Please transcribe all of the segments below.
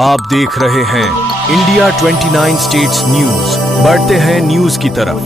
आप देख रहे हैं इंडिया 29 स्टेट्स न्यूज। बढ़ते हैं न्यूज की तरफ।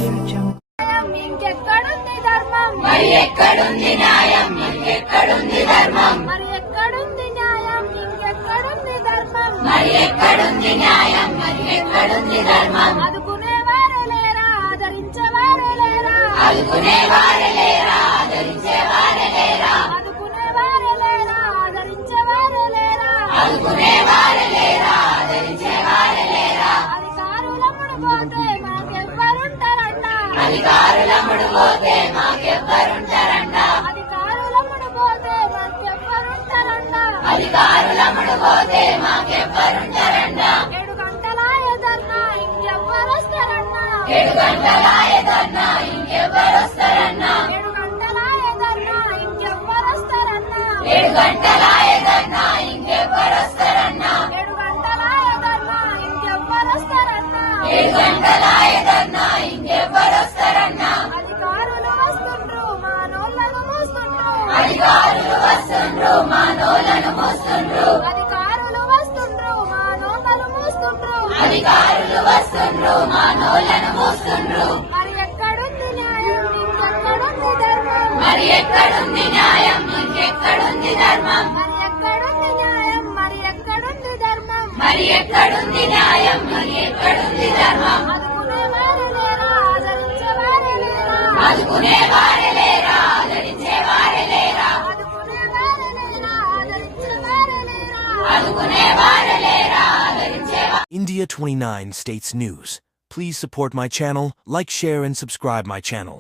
ఇంకెక్కడుంది ధర్మం మరి ఎక్కడుంది న్యాయం ఇంకెక్కడుంది ధర్మం మరి ఎక్కడుంది న్యాయం ఇంకెక్కడుంది ధర్మం మరి ఎక్కడుంది న్యాయం మరి ఎక్కడుంది ధర్మం ఆదుకునేవారే లేరా ఆదరించేవారే లేరా ఆదుకునేవారే లేరా ఆదరించేవారే లేరా ఆదుకునేవారే లేరా ఆదరించేవారే లేరా ఆదుకునేవారే లేరా ఆదరించేవారే లేరా అధికారులముడు పోతే మాకెవ్వరుంటారన్న అధికారులముడు పోతే మాకెవ్వరుంటారన్న అధికారులముడు పోతే మాకెవ్వరుంటారన్న అధికారులముడు పోతే మాకెవ్వరుంటారన్న 7 గంటలాయదన్నా ఇంకెవ్వరొస్తారన్న 7 గంటలాయదన్నా ఇంకెవ్వరొస్తారన్న 7 గంటలాయదన్నా ఇంకెవ్వరొస్తారన్న 7 గంటలాయదన్నా ఇంకెవ్వరొస్తారన్న 7 గంటలాయదన్నా ఇంకెవ్వరొస్తారన్న 7 గంటలాయదన్నా ఇంకెవ్వరొస్తారన్న అధికారులు వస్తుండ్రు మానోళ్ళను మోస్తుండ్రు అధికారులు వస్తుండ్రు మానోళ్ళను మోస్తుండ్రు అధికారులు వస్తుండ్రు మానోళ్ళను మోస్తుండ్రు అధికారులు వస్తుండ్రు మానోళ్ళను మోస్తుండ్రు మరి ఎక్కడుంది న్యాయం ఇంకెక్కడుంది ధర్మం మరి ఎక్కడుంది న్యాయం ఇంకెక్కడుంది ధర్మం మరి ఎక్కడుంది న్యాయం మరి ఎక్కడుంది ధర్మం మరి ఎక్కడుంది న్యాయం మరి ఎక్కడుంది ధర్మం ఆదుకునేవారే లేరా ఆదరించేవారే లేరా ఆదుకునేవారే లేరా ఆదరించేవారే లేరా ఆదుకునేవారే లేరా ఆదరించేవారే India 29 States News. Please support my channel, like, share and subscribe my channel.